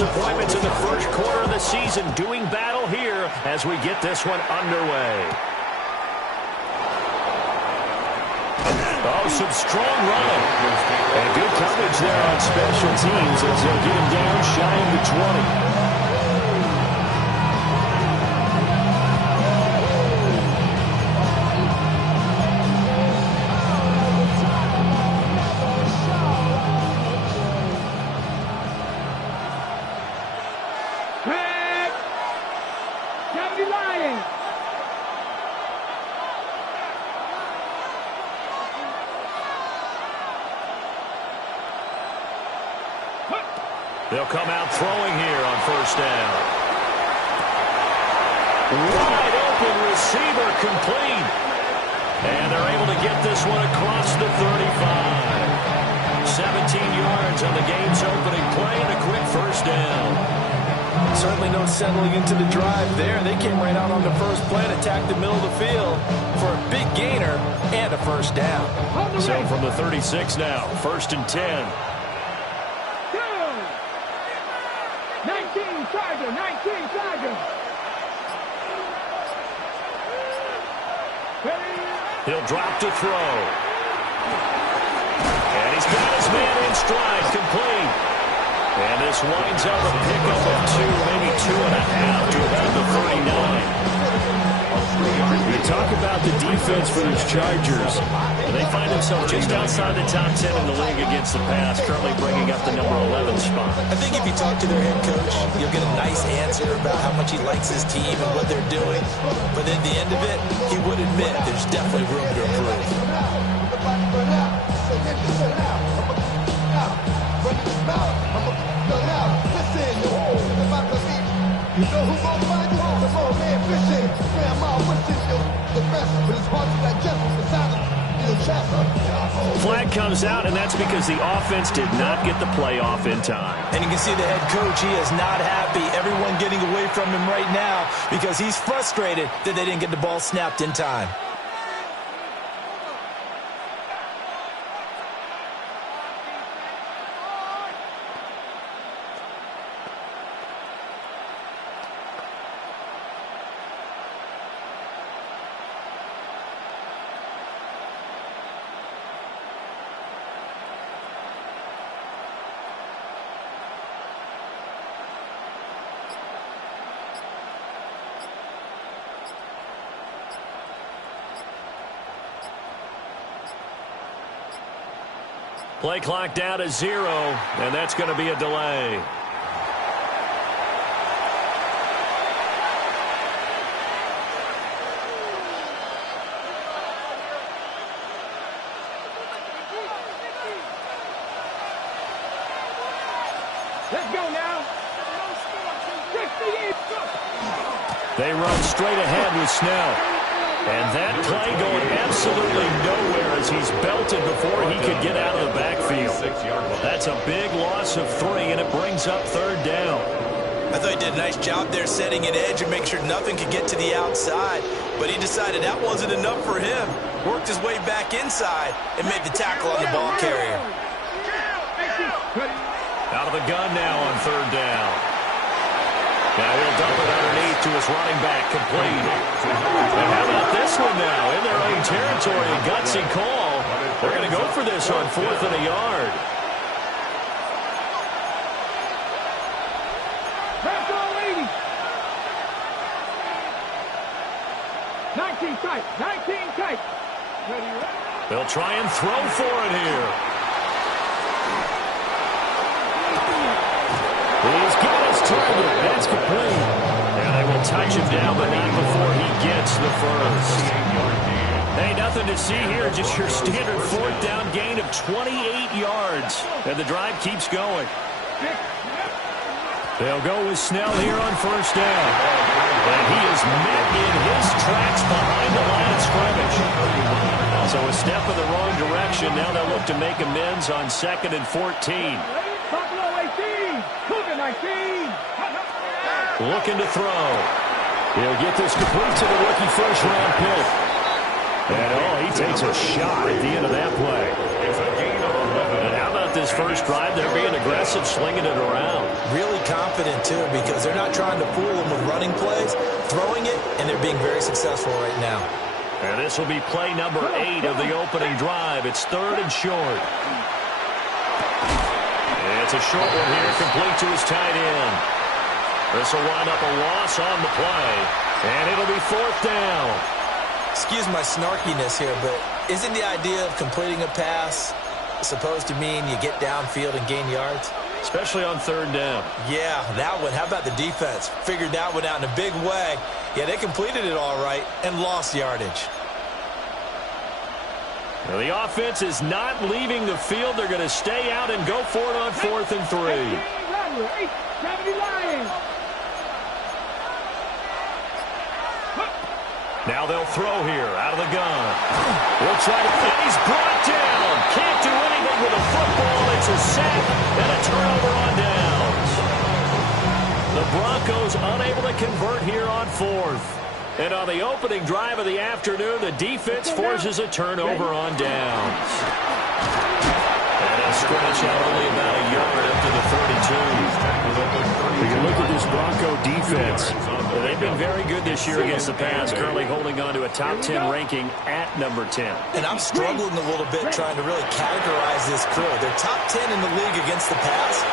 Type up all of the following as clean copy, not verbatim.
disappointments in the first quarter of the season doing battle here as we get this one underway. Oh, some strong running. And good coverage there on special teams as they'll get him down shy of the 20. They'll come out throwing here on first down. Wide open receiver complete. And they're able to get this one across the 35. 17 yards on the game's opening play and a quick first down. Certainly no settling into the drive there. They came right out on the first play and attacked the middle of the field for a big gainer and a first down. So from the 36 now, first and 10. 19 Tiger. He'll drop to throw. And he's got his man in stride, complete. And this winds up a pickup of 2, maybe 2.5 to about the 39. You talk about the defense for these Chargers. And they find themselves just outside the top 10 in the league against the pass, currently bringing up the number 11 spot. I think if you talk to their head coach, you'll get a nice answer about how much he likes his team and what they're doing. But at the end of it, he would admit there's definitely room to improve. You know who's gonna find you? The more man fishing. Grandma wishing you the best, but it's hard to digest the silence. Flag comes out, and that's because the offense did not get the play off in time. And you can see the head coach, he is not happy. Everyone getting away from him right now because he's frustrated that they didn't get the ball snapped in time. Play clock down to 0, and that's going to be a delay. Let's go now. They run straight ahead with Snell. And that play going absolutely nowhere as he's belted before he could get out of the backfield. That's a big loss of 3, and it brings up third down. I thought he did a nice job there setting an edge and make sure nothing could get to the outside. But he decided that wasn't enough for him. Worked his way back inside and made the tackle on the ball carrier. Out of the gun now on third down. Now he'll dump it underneath to his running back, complete. And how about this one now? In their own territory, a gutsy call. They're going to go for this on 4th and a yard. Press on 80. 19 tight. They'll try and throw for it here. He's got his target. That's complete. And they will touch him down, but not before he gets the first. Hey, nothing to see here. Just your standard 4th down gain of 28 yards. And the drive keeps going. They'll go with Snell here on first down. And he is met in his tracks behind the line of scrimmage. So a step in the wrong direction. Now they'll look to make amends on 2nd and 14. Looking to throw. He'll get this complete to the rookie first-round pick. And, he takes a shot at the end of that play. And how about this first drive. They're being aggressive, slinging it around. Really confident, too, because they're not trying to fool them with running plays, throwing it, and they're being very successful right now. And this will be play number 8 of the opening drive. It's 3rd and short. It's a short one here, complete to his tight end. This will wind up a loss on the play, and it'll be 4th down. Excuse my snarkiness here, but isn't the idea of completing a pass supposed to mean you get downfield and gain yards? Especially on 3rd down. Yeah, that one. How about the defense? Figured that one out in a big way. Yeah, they completed it all right and lost yardage. Now the offense is not leaving the field. They're going to stay out and go for it on 4th and 3. Now they'll throw here out of the gun. We'll try to and he's brought down. Can't do anything with a football. It's a sack and a turnover on downs. The Broncos unable to convert here on 4th. And on the opening drive of the afternoon, the defense forces a turnover on downs. And a stretch out only about a yard up to the 32. You can look at this Bronco defense. They've been very good this year against the pass, currently holding on to a top 10 ranking at number 10. And I'm struggling a little bit trying to really categorize this crew. They're top 10 in the league against the pass,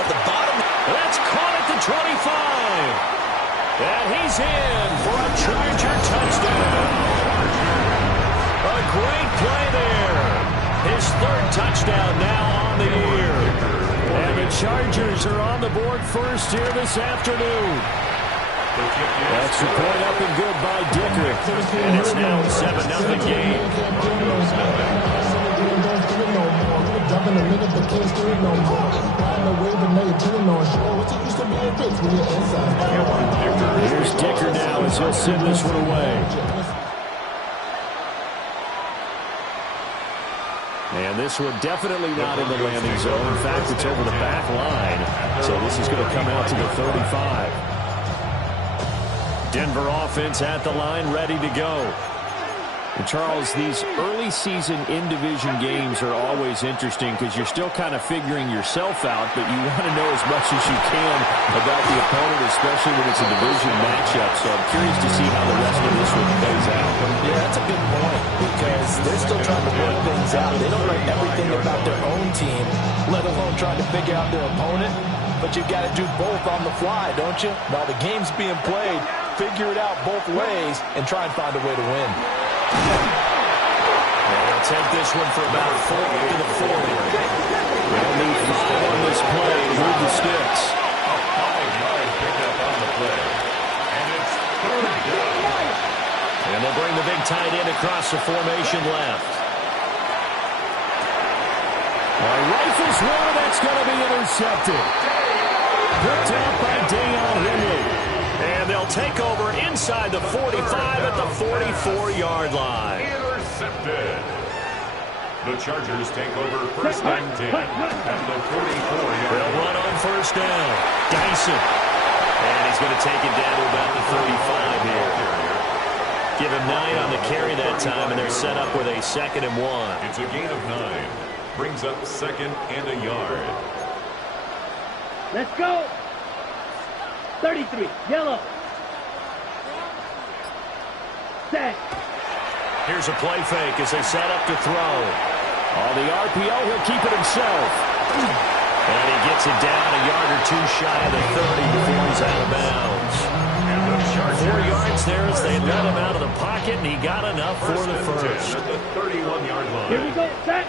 but the bottom... That's caught at the 25. And he's in for a Charger touchdown. A great play there. His 3rd touchdown now on the year. And the Chargers are on the board first here this afternoon. Extra point up and good by Dicker. And it's now a 7-0 game. Here's Dicker now as he'll send this one away. And this one definitely not in the landing zone. In fact, it's over the back line. So this is going to come out to the 35. Denver offense at the line, ready to go. And Charles, these early season in-division games are always interesting because you're still kind of figuring yourself out, but you want to know as much as you can about the opponent, especially when it's a division matchup. So I'm curious to see how the rest of this one plays out. Yeah, that's a good point because they're still trying to work things out. They don't know everything about their own team, let alone trying to figure out their opponent. But you've got to do both on the fly, don't you? While the game's being played, figure it out both ways and try and find a way to win. They'll take this one for about 4 to the 40. They'll need 5 on this play to move the sticks. A 5-yard pickup on the play. And it's 3rd down. And they'll bring the big tight end across the formation left. Rifles one, that's going to be intercepted. Picked up by Deion Henry. And they'll take over inside the 45 at the 44-yard line. Intercepted. The Chargers take over 1st and 10 at the 44-yard They'll line. run on 1st down. Dyson. And he's going to take it down to about the 35 here. Give him 9 on the carry that time, and they're set up with a 2nd and 1. It's a gain of 9. Brings up 2nd and a yard. Let's go. 33, yellow. Set. Here's a play fake as they set up to throw. On the RPO, he'll keep it himself. And he gets it down a yard or 2 shy of the 30 before he's out of bounds. And the Chargers 4 yards there as they let him out of the pocket, and he got enough for the first. At the 31-yard line. Here we go, set.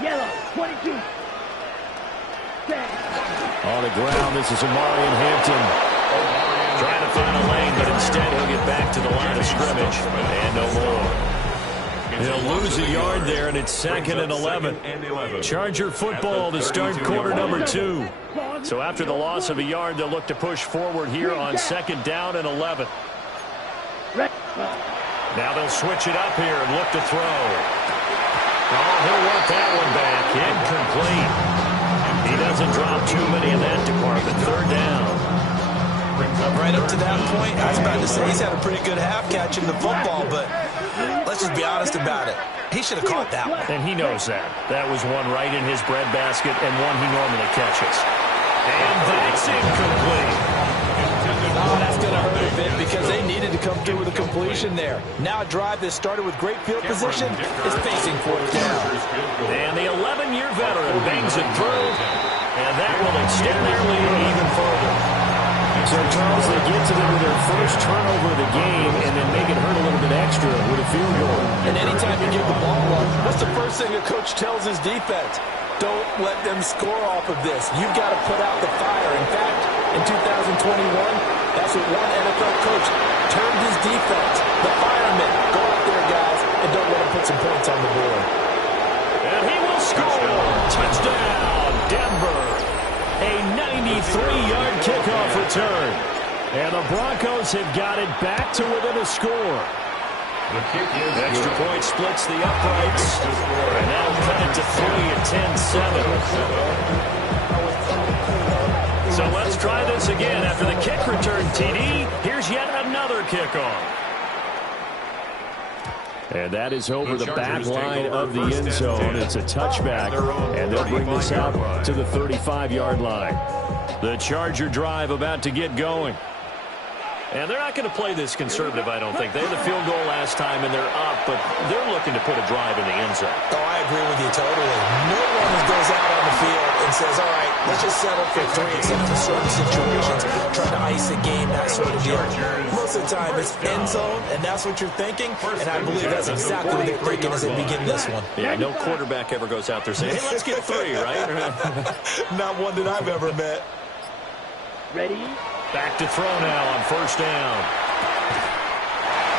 Yellow, 22. Set. On the ground, this is Amarian Hampton. Trying to find a lane, but instead he'll get back to the line of scrimmage. And no more. He'll lose a yard there, and it's 2nd and 11. Charger football to start quarter number 2. So after the loss of a yard, they'll look to push forward here on 2nd down and 11. Now they'll switch it up here and look to throw. Oh, he'll want that one back. Incomplete. He doesn't drop too many in that department. 3rd down. Right up to that point, I was about to say he's had a pretty good half catching the football, but let's just be honest about it. He should have caught that one. And he knows that. That was one right in his breadbasket and one he normally catches. And that's incomplete. Oh, that's going to hurt a bit because they needed to come through with a completion there. Now a drive that started with great field position is facing fourth down. And the 11-year veteran bangs it through, and that will extend their lead even further. So, Charles, they get to them with their first turnover of the game and then make it hurt a little bit extra with a field goal. And anytime you give the ball up, what's the first thing a coach tells his defense? Don't let them score off of this. You've got to put out the fire. In fact, in 2021, that's what one NFL coach termed his defense. The firemen. Go out there, guys, and don't let them put some points on the board. And he will score. Touchdown, Denver. A 93-yard kickoff return. And the Broncos have got it back to within a score. The kick is Extra point splits the uprights. And now cut it to 3 at 10-7. So let's try this again. After the kick return, TD, here's yet another kickoff. And that is over the back line of the end zone. It's a touchback, and they'll bring this out to the 35-yard line. The Charger drive about to get going. And they're not going to play this conservative, I don't think. They had the field goal last time, and they're up, but they're looking to put a drive in the end zone. Oh, I agree with you totally. No one goes out on the field and says, all right, let's just settle for 3 except for certain situations, trying to ice a game, that sort of deal. Most of the time, it's end zone, and that's what you're thinking, and I believe that's exactly what they're thinking as they begin this one. Yeah, no quarterback ever goes out there saying, hey, let's get 3, right? Not one that I've ever met. Ready? Back to throw now on first down.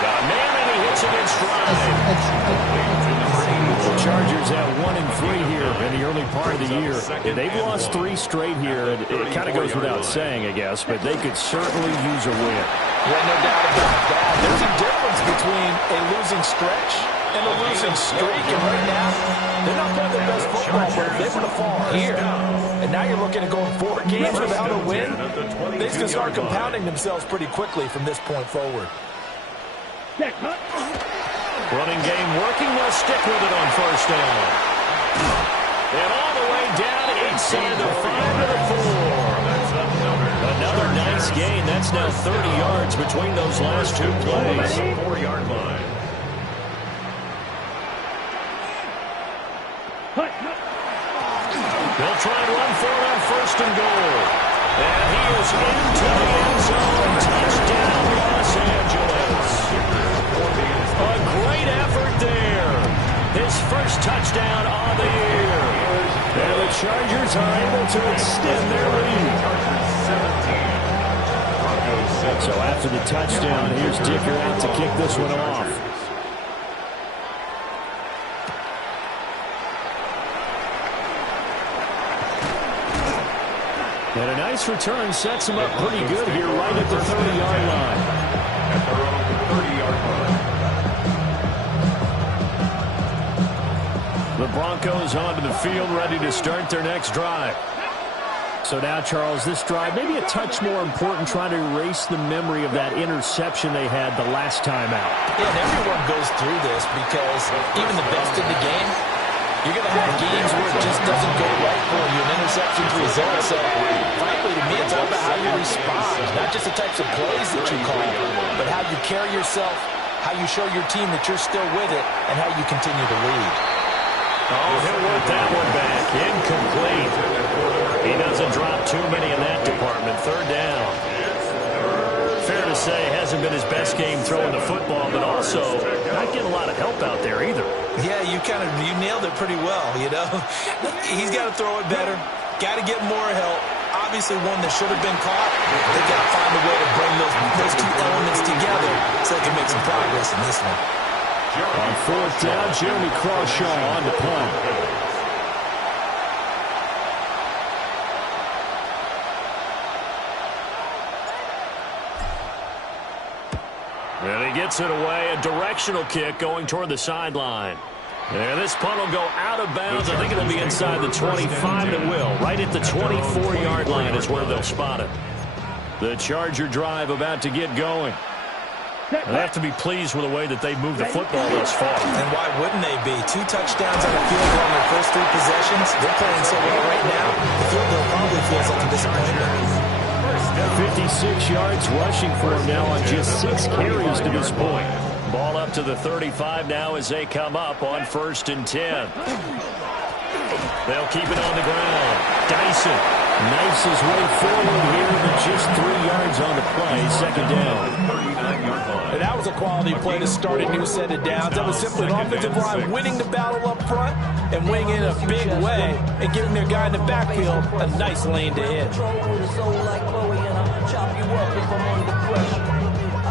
Got a man, and he hits it in stride. The Chargers have 1-3 here in the early part of the year. And they've lost 3 straight here. It kind of goes without saying, I guess, but they could certainly use a win. Yeah, no doubt about that. There's a difference between a losing stretch and a losing streak. And right now, they're not playing their best football, but if they were to fall here, and now you're looking at going 4 games without a win, they can start compounding themselves pretty quickly from this point forward. Running game working. They'll stick with it on first down. And all the way down inside the 5 to the 4. Another nice gain. That's now 30 yards between those last 2 plays. 4-yard line. They'll try and run for it on first and goal. And he is into the end zone. Touchdown, Los Angeles. A great effort there. His first touchdown on the year. And the Chargers are able to extend their lead. So after the touchdown, here's Dicker out to kick this one off. And a nice return sets him up pretty good here right at the 30-yard line. At their own 30-yard line. The Broncos onto the field, ready to start their next drive. So now, Charles, this drive maybe a touch more important, trying to erase the memory of that interception they had the last time out. Yeah, and everyone goes through this because even the best in the game, you're going to have games where it just doesn't go right for you. An interception's result. So, frankly, to me, it's all about how you respond. Not just the types of plays that you call, but how you carry yourself, how you show your team that you're still with it, and how you continue to lead. Oh, he'll work that one back. Incomplete. He doesn't drop too many in that department. Third down. Fair to say, hasn't been his best game throwing the football, but also not getting a lot of help out there either. Yeah, you nailed it pretty well, you know. He's got to throw it better. Got to get more help. Obviously one that should have been caught. They've got to find a way to bring those 2 elements together so they can make some progress in this one. On fourth down, Jeremy Crawshaw on the punt. And he gets it away. A directional kick going toward the sideline. And this punt will go out of bounds. I think it'll be inside the 25. It will. Right at the 24-yard line is where they'll spot it. The Charger drive about to get going. They have to be pleased with the way that they moved the football thus far. And why wouldn't they be? 2 touchdowns on the field goal on their first 3 possessions. They're playing so well right now, the field goal probably feels like a disappointment. 56 yards rushing for him now on just 6 carries to this point. Ball up to the 35 now as they come up on 1st and 10. They'll keep it on the ground. Dyson knifes his way forward here, but just 3 yards on the play. 2nd down. And that was a quality play to start a new set of downs. That was simply an offensive line winning the battle up front and winning in a big way and giving their guy in the backfield a nice lane to hit.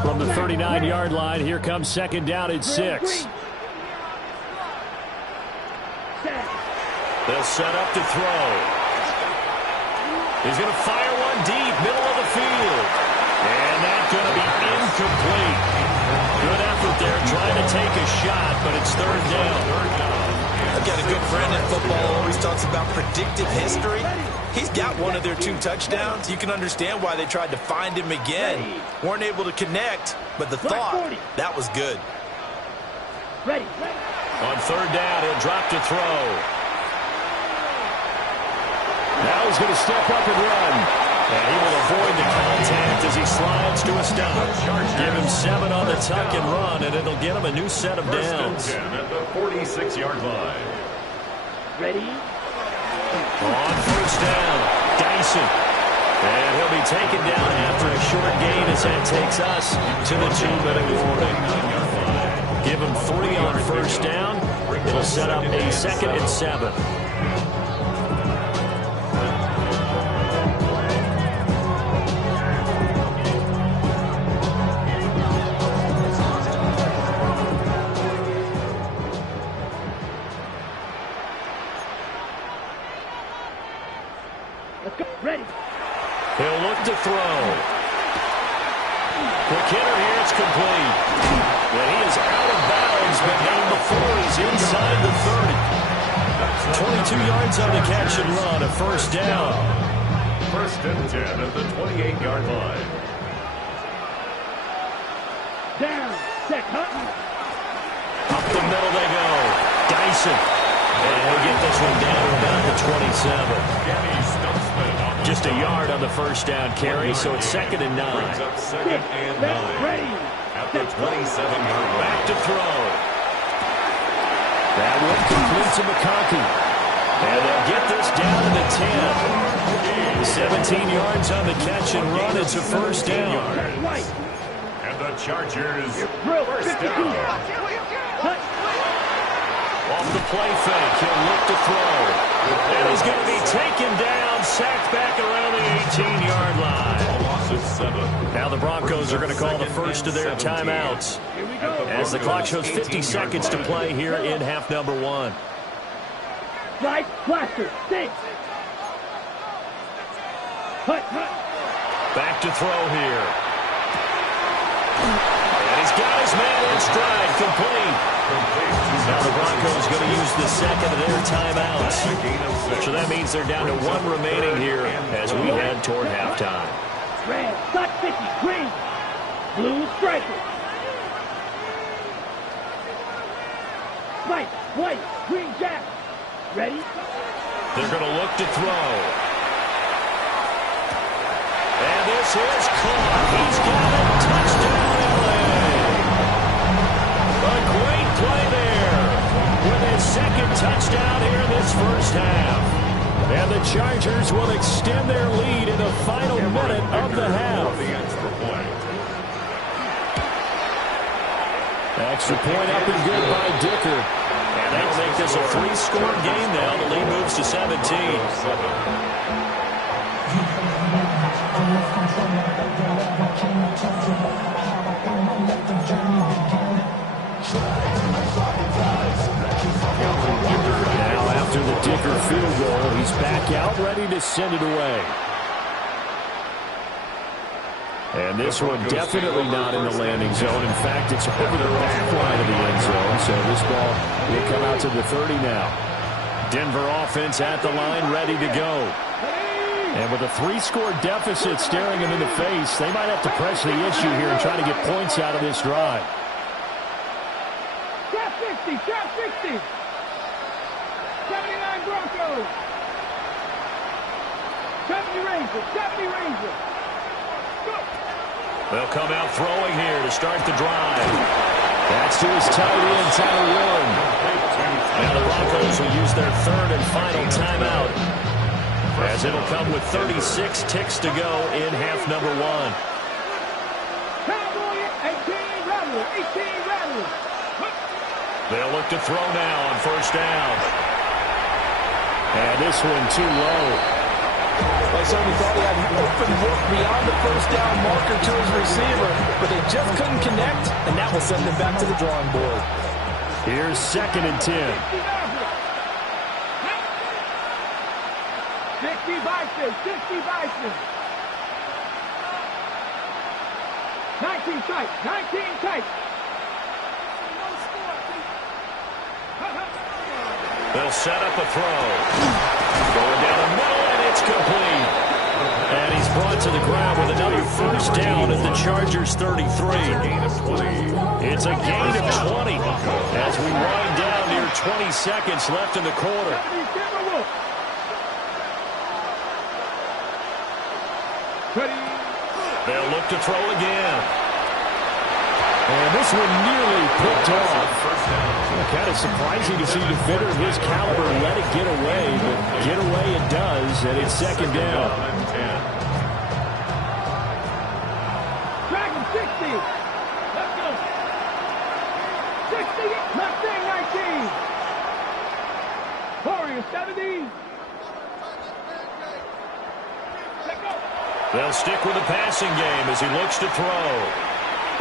From the 39-yard line, here comes 2nd down and 6. They'll set up to throw. He's going to fire one deep, middle of the field. And that's going to be incomplete. Good effort there, trying to take a shot, but it's 3rd down. I've got a good friend in football, always talks about predictive history. He's got one of their 2 touchdowns. You can understand why they tried to find him again. Weren't able to connect, but the thought, that was good. Ready. On 3rd down, he'll drop to throw. Now he's going to step up and run. And he will avoid the contact as he slides to a stop. Give him 7 on the tuck and run, and it'll get him a new set of downs. 1st and 10 at the 46-yard line. Ready. On 1st down, Dyson. And he'll be taken down after a short gain as that takes us to the 2-minute warning. Give him 3 on 1st down. It'll set up a 2nd and 7. Ready. He'll look to throw. Quick hitter here, it's complete. And he is out of bounds, but not before he's inside the 30. 22 yards on the catch and run, a 1st down. 1st and 10 at the 28-yard line. Down. Set. Up the middle they go. Dyson. And he'll get this one down to about the 27. Just a yard on the 1st down carry, so it's 2nd and 9. Brings up 2nd and 9. Ready. At the 27-yard line. Back to throw. That one complete to McConkey. And they'll get this down to the 10. 17 yards on the catch and run. It's a 1st down. And the Chargers, 1st down. Off the play fake, he'll look to throw. And he's going to be taken down, sacked back around the 18-yard line. A loss of 7. Now the Broncos are going to call the first of their timeouts as the clock shows 50 seconds to play here in half number 1. Slide. Blaster. Six. Hut. Back to throw here. And he's got his man in stride, complete. Now the Broncos going to use the 2nd of their timeouts. So that means they're down to 1 remaining here as we head toward halftime. Red. Dot 50. Green. Blue striker. White. Green jack. Ready. They're going to look to throw. And this is caught. He's got it. Touchdown, LA. A great play there with his 2nd touchdown here in this 1st half. And the Chargers will extend their lead in the final minute of the half. Extra point up and good by Dicker. And that'll make this a 3-score game now. The lead moves to 17. Now after the Dicker field goal, he's back out, ready to send it away. And this one definitely not in the landing zone. In fact, it's over the back line of the end zone. So this ball will come out to the 30 now. Denver offense at the line, ready to go. And with a 3-score deficit staring him in the face, they might have to press the issue here and try to get points out of this drive. Trap 60, trap 60. 79 Broncos. 70 Rangers, 70 Rangers. Go. They'll come out throwing here to start the drive. That's to his tight end, Tyler Willen. Now the Broncos will use their third and final timeout, as it'll come with 36 ticks to go in half number 1. Cowboy 18 Rattler, 18 Rattler. They'll look to throw now on first down. And this one too low. Like somebody thought he had an open look beyond the first down marker to his receiver, but they just couldn't connect, and that will send them back to the drawing board. Here's 2nd and 10. 60 Bison, 60 Bison. 19 tight, 19 tight. They'll set up a throw. Going down the middle, and it's complete. And he's brought to the ground with another first down at the Chargers' 33. It's a gain of 20 as we wind down near 20 seconds left in the quarter. They'll look to throw again. And this one nearly picked off. Kind of surprising to see a defender of his caliber let it get away, but get away it does, and it's 2nd down. Dragon 60. Let's go. 60, Mustang 19. Warrior 70. Let's go. They'll stick with the passing game as he looks to throw.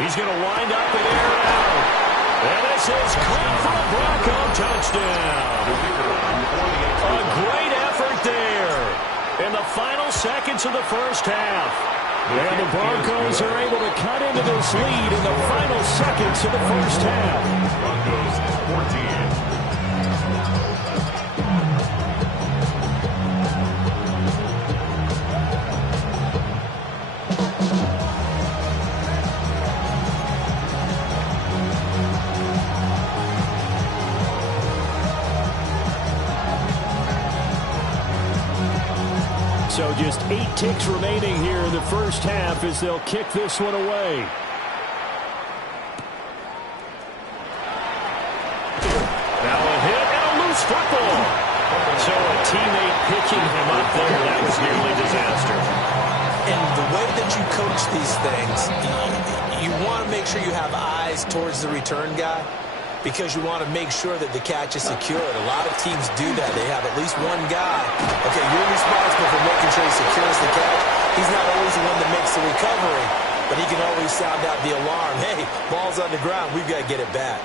He's going to wind up and air it out. And this is caught for a Bronco touchdown. A great effort there in the final seconds of the first half. And the Broncos are able to cut into this lead in the final seconds of the first half. Broncos 14. So just 8 ticks remaining here in the first half as they'll kick this one away. Now a hit and a loose football. So a teammate picking him up there, that was nearly disaster. And the way that you coach these things, you want to make sure you have eyes towards the return guy, because you want to make sure that the catch is secured. A lot of teams do that. They have at least one guy. Okay, you're responsible for making sure he secures the catch. He's not always the one that makes the recovery, but he can always sound out the alarm. Hey, ball's on the ground. We've got to get it back.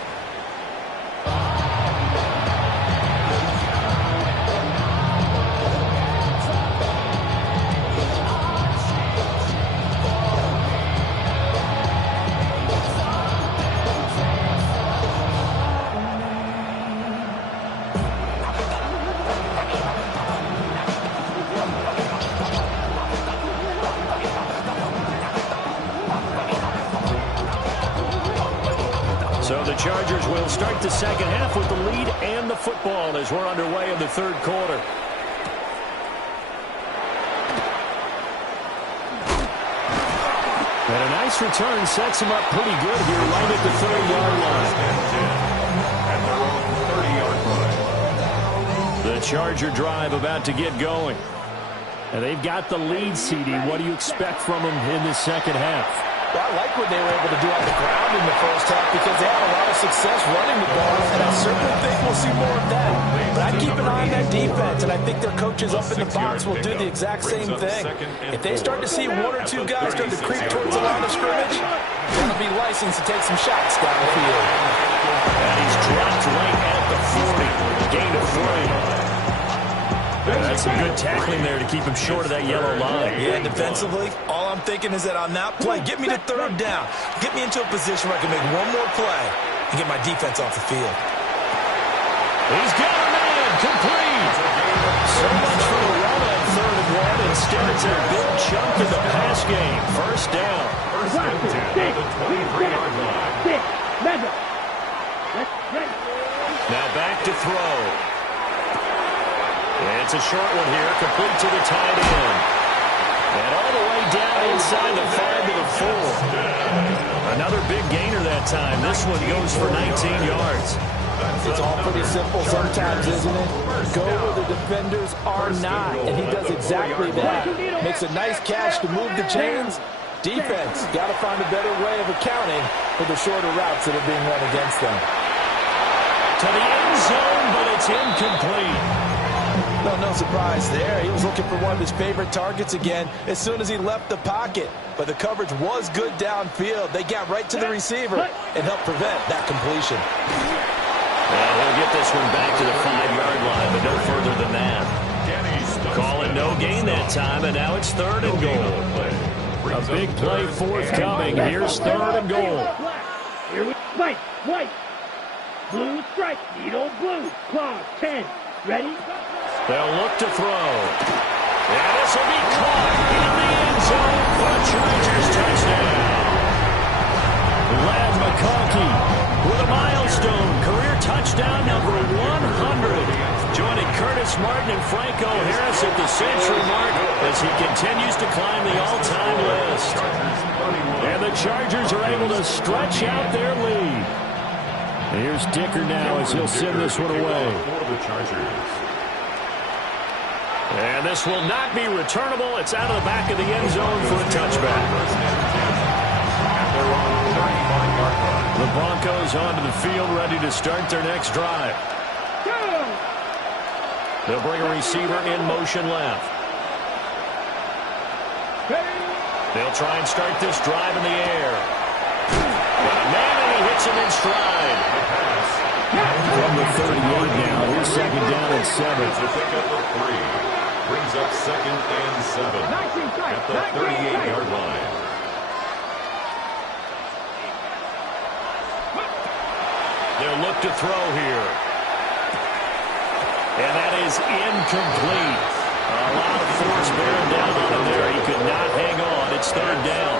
So the Chargers will start the second half with the lead and the football as we're underway in the third quarter. And a nice return sets him up pretty good here right at the 30-yard line. The Charger drive about to get going. And they've got the lead, CD. What do you expect from them in the second half? Well, I like what they were able to do on the ground in the first half because they had a lot of success running the ball, and I certainly think we'll see more of that. But I keep an eye on that defense, and I think their coaches up in the box will do the exact same thing. If they start to see 1 or 2 guys start to creep towards the line of scrimmage, they'll be licensed to take some shots down the field. And he's dropped right at the 40. Gain of 3. That's some good tackling there to keep him short of that yellow line. Yeah, and defensively, all I'm thinking is that on that play, get me to 3rd down. Get me into a position where I can make one more play and get my defense off the field. He's got a man complete. So much for the run on 3rd and 1. Instead, gets a big chunk of the pass game. First down. First and 10 at the 23-yard line. Now back to throw. It's a short one here, complete to the tight end. And all the way down inside the 5 to the 4. Another big gainer that time. This one goes for 19 yards. It's all pretty simple sometimes, isn't it? Go where the defenders are not, and he does exactly that. Makes a nice catch to move the chains. Defense got to find a better way of accounting for the shorter routes that are being run against them. To the end zone, but it's incomplete. No surprise there. He was looking for one of his favorite targets again as soon as he left the pocket. But the coverage was good downfield. They got right to the receiver and helped prevent that completion. Well, he'll get this one back to the 5-yard line, but no further than that. Calling no gain that time, and now it's 3rd and goal. A big play forthcoming. Here's 3rd and goal. Here we white, white. Blue stripe, needle blue. Claw, 10. Ready? They'll look to throw. And this will be caught in the end zone for a Chargers touchdown. Ladd McConkey with a milestone career touchdown number 100. Joining Curtis Martin and Franco Harris at the century mark as he continues to climb the all-time list. And the Chargers are able to stretch out their lead. Here's Dicker now as he'll send this one away. And this will not be returnable. It's out of the back of the end zone for a touchback. The Broncos onto the field ready to start their next drive. They'll bring a receiver in motion left. They'll try and start this drive in the air. Got a man and he hits him in stride. From the 38 now, here's 2nd down and 7. It's a pickup of 3. Brings up 2nd and 7 at the 38-yard line. They'll look to throw here. And that is incomplete. A lot of force bearing down on him there. He could not hang on. It's 3rd down.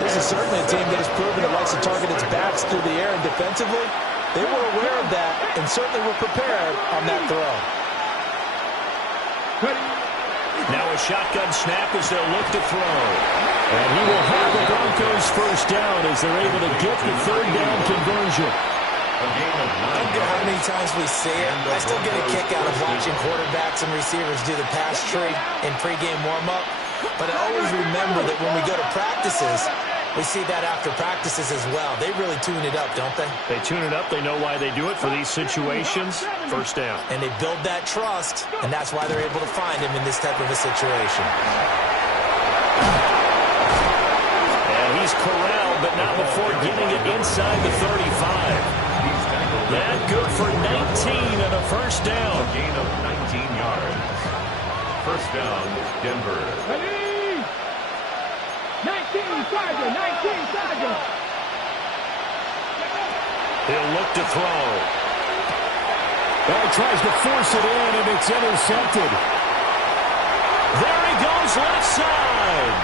This is certainly a team that has proven it likes to target its backs through the air, and defensively, they were aware of that and certainly were prepared on that throw. Now a shotgun snap as they'll look to throw. And he will have the Broncos first down as they're able to get the 3rd down conversion. I don't care how many times we see it. I still get a kick out of watching quarterbacks and receivers do the pass tree in pregame warm-up. But I always remember that when we go to practices, we see that after practices as well. They really tune it up, don't they? They tune it up. They know why they do it for these situations. First down. And they build that trust, and that's why they're able to find him in this type of a situation. And he's corralled, but not before getting it inside the 35. That good for 19 and a first down. A gain of 19 yards. First down, Denver. 19 Sergeant, 19 Sergeant. He'll look to throw. Well, he tries to force it in, and it's intercepted. There he goes left side.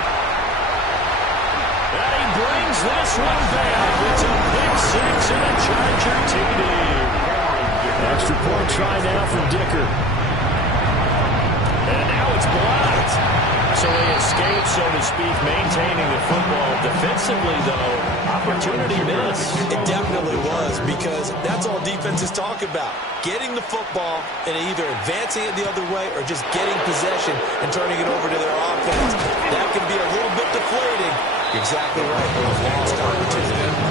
And he brings this one back. It's a pick 6 and a Charger TD. Extra point try now for Dicker. And now it's blocked. So they escape, so to speak, maintaining the football. Defensively, though, opportunity missed. It definitely was, because that's all defenses talk about. Getting the football and either advancing it the other way or just getting possession and turning it over to their offense. That can be a little bit deflating. You're exactly right. A lost opportunity.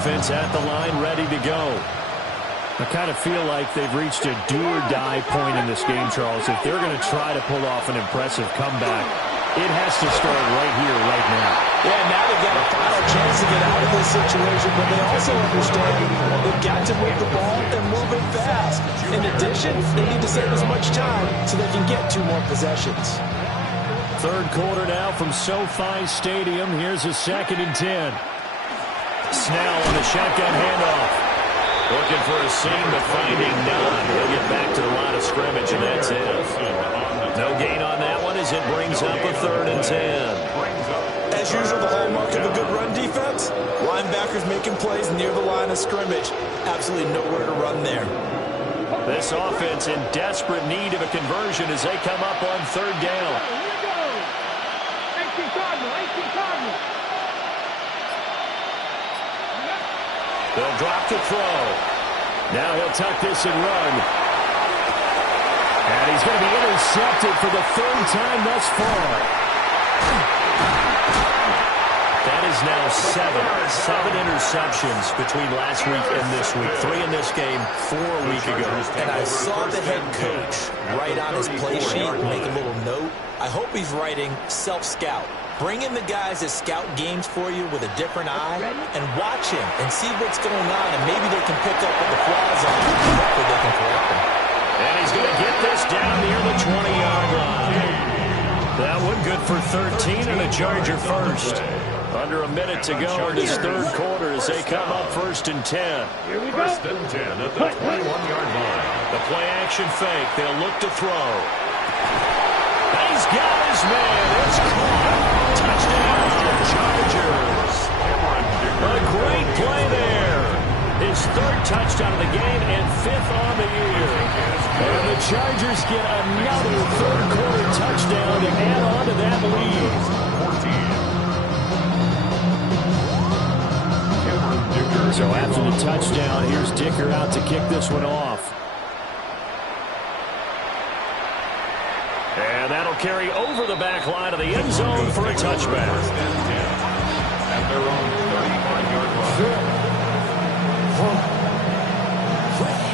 Offense at the line, ready to go. I kind of feel like they've reached a do-or-die point in this game, Charles. If they're going to try to pull off an impressive comeback, it has to start right here, right now. Yeah, now they've got a final chance to get out of this situation, but they also understand they've got to move the ball and move it fast. In addition, they need to save as much time so they can get 2 more possessions. third quarter now from SoFi Stadium. Here's a 2nd and 10. Snell on the shotgun handoff. Looking for a seam, but finding none. He'll get back to the line of scrimmage, and that's it. No gain on that one as it brings up a 3rd and 10. As usual, the hallmark of a good run defense, linebackers making plays near the line of scrimmage. Absolutely nowhere to run there. This offense in desperate need of a conversion as they come up on 3rd down. They'll drop to throw. Now he'll tuck this and run. And he's going to be intercepted for the 3rd time thus far. That is now 7 interceptions between last week and this week. 3 in this game, 4 a week ago. And I saw the head coach write on his play sheet, make a little note. I hope he's writing self-scout. Bring in the guys that scout games for you with a different eye and watch him and see what's going on, and maybe they can pick up what the flaws are and hopefully they can correct them. And he's going to get this down near the 20-yard line. That one good for 13 and a Charger first. Under a minute to go in this 3rd quarter as they come up 1st and 10. Here we go. 1st and 10 at the 21-yard line. The play action fake. They'll look to throw. He's got his man. It's caught. Touchdown, Chargers. A great play there. His 3rd touchdown of the game and 5th on the year. And the Chargers get another 3rd quarter touchdown to add on to that lead. So after the touchdown, here's Dicker out to kick this one off. And that'll carry over the back line of the end zone for a touchback. 1st and 10 at their own 35-yard line.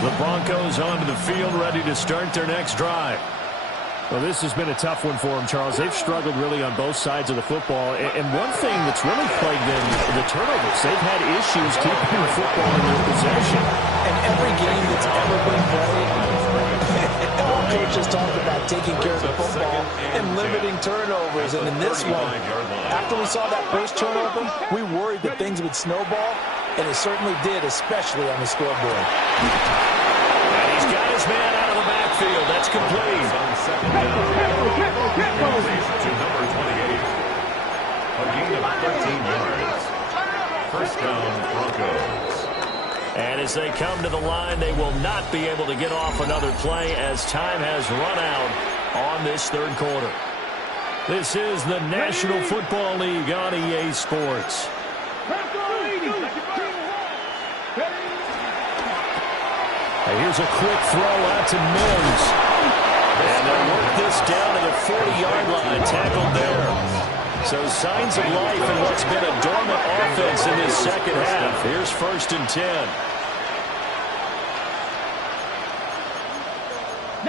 The Broncos onto the field, ready to start their next drive. Well, this has been a tough one for them, Charles. They've struggled really on both sides of the football. And one thing that's really plagued them, the turnovers. They've had issues keeping the football in their possession. And every game that's ever been played, our coaches talked about taking care of the football and limiting turnovers. And in this one, after we saw that first turnover, we worried that things would snowball, and it certainly did, especially on the scoreboard. And he's got his man out of the backfield. That's complete. On 2nd down. To number 28. A gain of 13 yards. 1st down, Broncos. And as they come to the line, they will not be able to get off another play as time has run out on this 3rd quarter. This is the National Football League on EA Sports. And here's a quick throw out to Mills. And they'll work this down to the 40-yard line, tackled there. So signs of life in what's been a dormant offense in this 2nd half. Here's 1st and 10.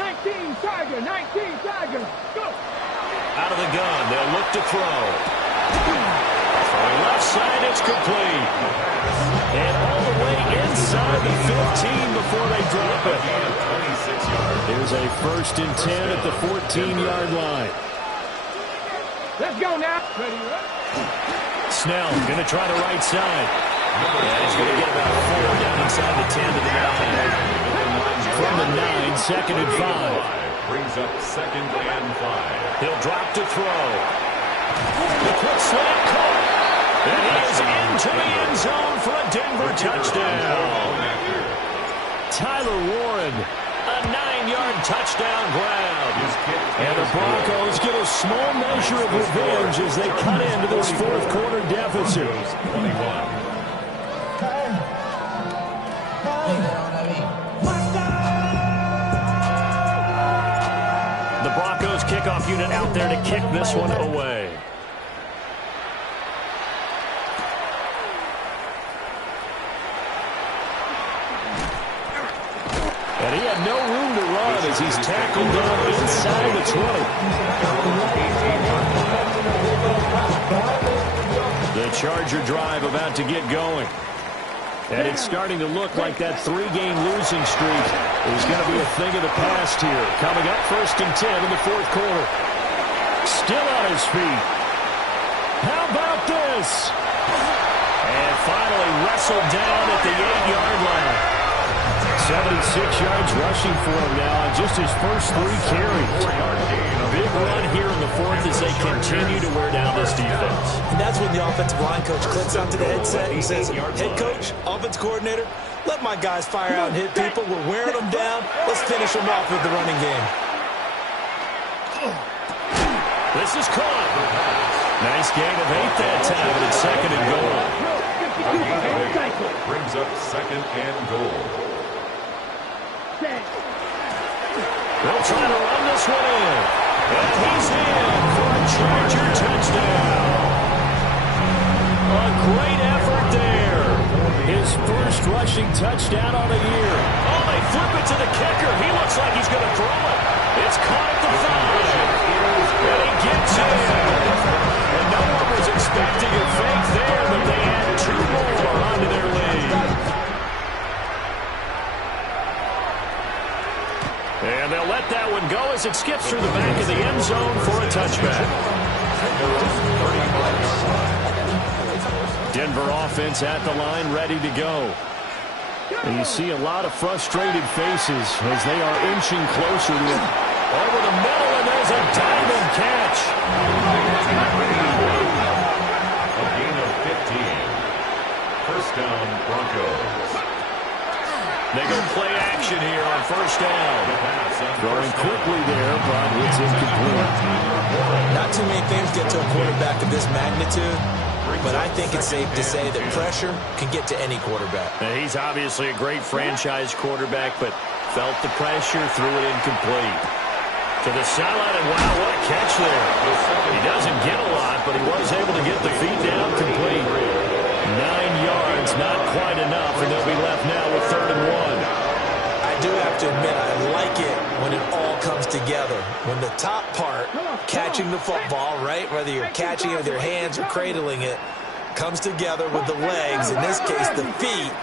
19 Tiger, go! Out of the gun, they'll look to throw. From the left side, it's complete. And all the way inside the 15 before they drop it. Here's a 1st and 10 at the 14-yard line. Let's go now. Ready, Snell going to try the right side. And he's going to get about 4 down inside the 10 to the 9. From the 9, 2nd and 5. Brings up 2nd and 5. He'll drop to throw. The quick slant caught. And he is into the end zone for a Denver touchdown. Tyler Warren, a 9-yard touchdown grab. And the Broncos get a small measure of revenge as they cut into this 4th quarter deficit. 21. The Broncos kickoff unit out there to kick this one away. And he had no room to run as he's tackled down inside the 20. The Charger drive about to get going. And it's starting to look like that 3-game losing streak is going to be a thing of the past here. Coming up 1st and 10 in the 4th quarter. Still on his feet. How about this? And finally wrestled down at the 8-yard line. 76 yards rushing for him now on just his first 3 carries. Big run here in the fourth as they continue to wear down this defense. And that's when the offensive line coach clicks onto the headset and says, head coach, offense coordinator, let my guys fire out and hit people. We're wearing them down. Let's finish them off with the running game. This is caught. Nice gain of 8 that time, and it's 2nd and goal. Brings up 2nd and goal. They'll try to run this one in. And he's in for a Charger touchdown. A great effort there. His first rushing touchdown on the year. Oh, they flip it to the kicker. He looks like he's going to throw it. It's caught at the 5. And he gets in. And no one was expecting a fake there, but they add 2 more onto their lead. And they'll let that one go as it skips through the back of the end zone for a touchback. Denver offense at the line, ready to go. And you see a lot of frustrated faces as they are inching closer to it. Over the middle, and there's a diamond catch. A gain of 15. First down, Broncos. They go play action here on first down. Going quickly there, but it's incomplete. Not too many things get to a quarterback of this magnitude, but I think it's safe to say that pressure can get to any quarterback. Now, he's obviously a great franchise quarterback, but felt the pressure, threw it incomplete. To the sideline, and wow, what a catch there. He doesn't get a lot, but he was able to get the feet down complete. 9 yards, not quite enough, and they'll be left now with 3rd and 1. I do have to admit, I like it when it all comes together. When the top part, catching the football, right, whether you're catching it with your hands or cradling it, comes together with the legs, in this case the feet,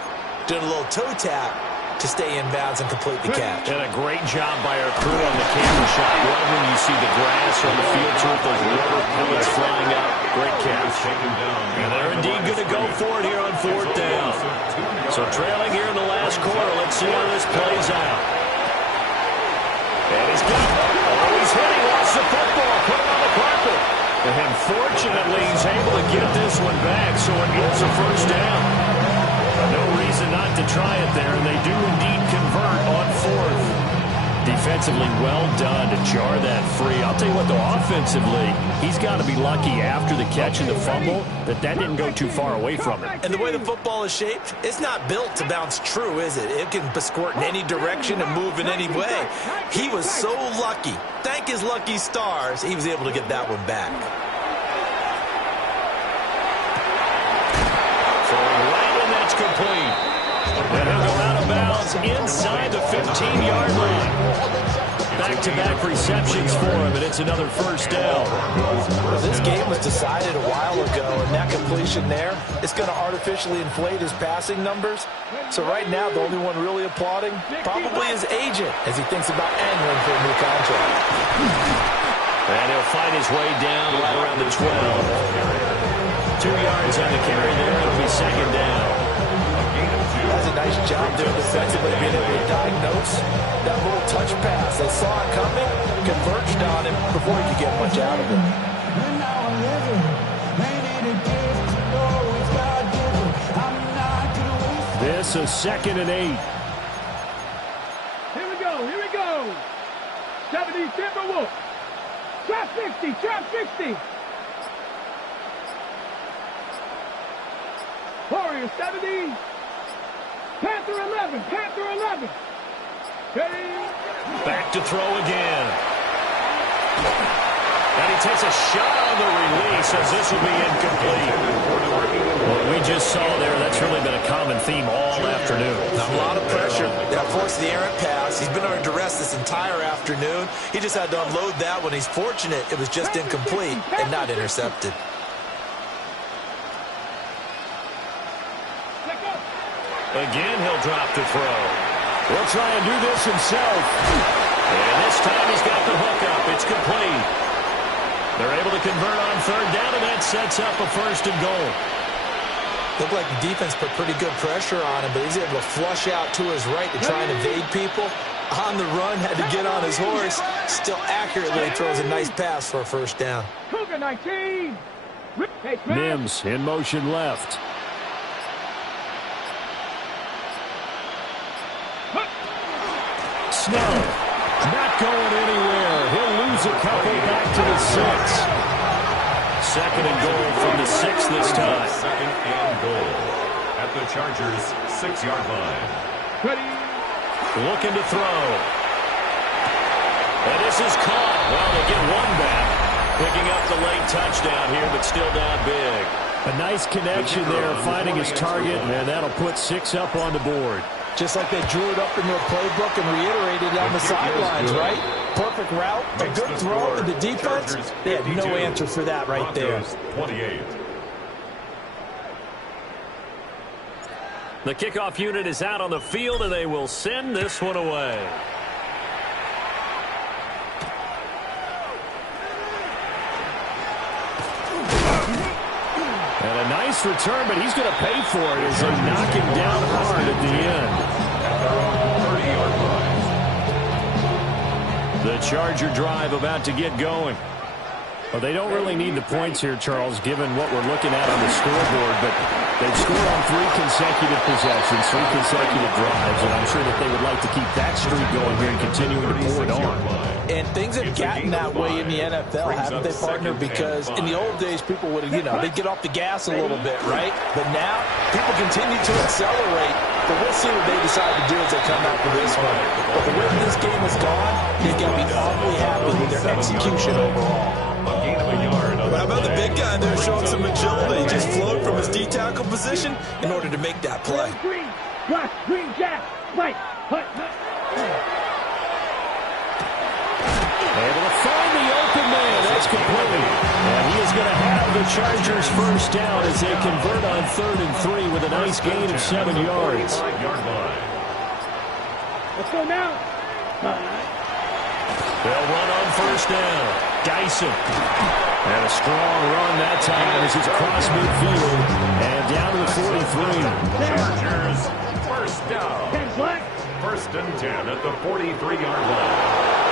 doing a little toe tap to stay in bounds and complete the catch. And a great job by our crew on the camera shot. Love when you see the grass on the field turf, those rubber pellets flying up. Great catch. And they're indeed going to go for it here on 4th down. So trailing here in the last quarter. Let's see how this plays out. And he's got it. Oh, he's hitting. Lost the football. Put it on the carpet. And fortunately, he's able to get this one back, so it is a first down. No reason not to try it there, and they do indeed convert on 4th. Defensively well done to jar that free. I'll tell you what, though, offensively, he's got to be lucky after the catch and the fumble that didn't go too far away from him. And the way the football is shaped, it's not built to bounce true, is it? It can squirt in any direction and move in any way. He was so lucky. Thank his lucky stars, he was able to get that one back. Complete. And he'll go out of bounds inside the 15-yard line. Back-to-back receptions for him, and it's another first down. Well, this game was decided a while ago, and that completion there is going to artificially inflate his passing numbers. So right now, the only one really applauding probably his agent as he thinks about angling for a new contract. And he'll find his way down right around the 12. 2 yards on the carry there. It'll be 2nd down. Does a nice job doing defensively, being able to diagnose that little touch pass. They saw it coming, converged on him before he could get much out of it. This is 2nd and 8. Here we go, here we go. 70 Timberwolves. Trap 60, trap 60. Warriors 70. Panther 11, Panther 11. Ready? Back to throw again. And he takes a shot on the release as this will be incomplete. What we just saw there, that's really been a common theme all afternoon. A lot of pressure. That forced the errant pass. He's been under duress this entire afternoon. He just had to unload that one. He's fortunate it was just incomplete and not intercepted. Again, he'll drop to throw. He'll try and do this himself. And this time he's got the hook up. It's complete. They're able to convert on third down, and that sets up a first and goal. Looked like the defense put pretty good pressure on him, but he's able to flush out to his right to try and evade people. On the run, had to get on his horse. Still accurately throws a nice pass for a first down. Cougar 19. Mims in motion left. Snow not going anywhere. He'll lose a couple back to the 6. Second and goal from the 6 this time. Second and goal at the Chargers' 6-yard line. Ready. Looking to throw. And this is caught. Well, they get one back. Picking up the late touchdown here, but still down big. A nice connection there, finding his target, and that'll put 6 up on the board. Just like they drew it up in their playbook and reiterated it on the sidelines, right? Perfect route, a good throw to the defense. They had no answer for that right there. 28. The kickoff unit is out on the field, and they will send this one away. And a nice return, but he's going to pay for it as they knock him down hard at the end. At their own 30-yard line. The Charger drive about to get going. Well, they don't really need the points here, Charles, given what we're looking at on the scoreboard, but they've scored on 3 consecutive possessions, 3 consecutive drives, and I'm sure that they would like to keep that streak going here and continuing to pour it on. And things have gotten that way in the NFL, haven't they, partner? Because in the old days, people would, they'd get off the gas a little bit, right? But now, people continue to accelerate. But we'll see what they decide to do as they come out for this one. But the way this game has gone, they've got to be awfully happy with their execution overall. A gain of a yard. How about the big guy there showing some agility? Just float from his D-tackle position in order to make that play. Green. Black. Green. Jack. White. Hut. Able to find the open man. That's complete. And he is going to have the Chargers first down as they convert on 3rd and 3 with a nice gain of 7 yards. 45-yard line. Let's go now. They'll run on first down. Dyson. And a strong run that time as it's across midfield. And down to the 43. Chargers first down. 10 black. First and 10 at the 43-yard line.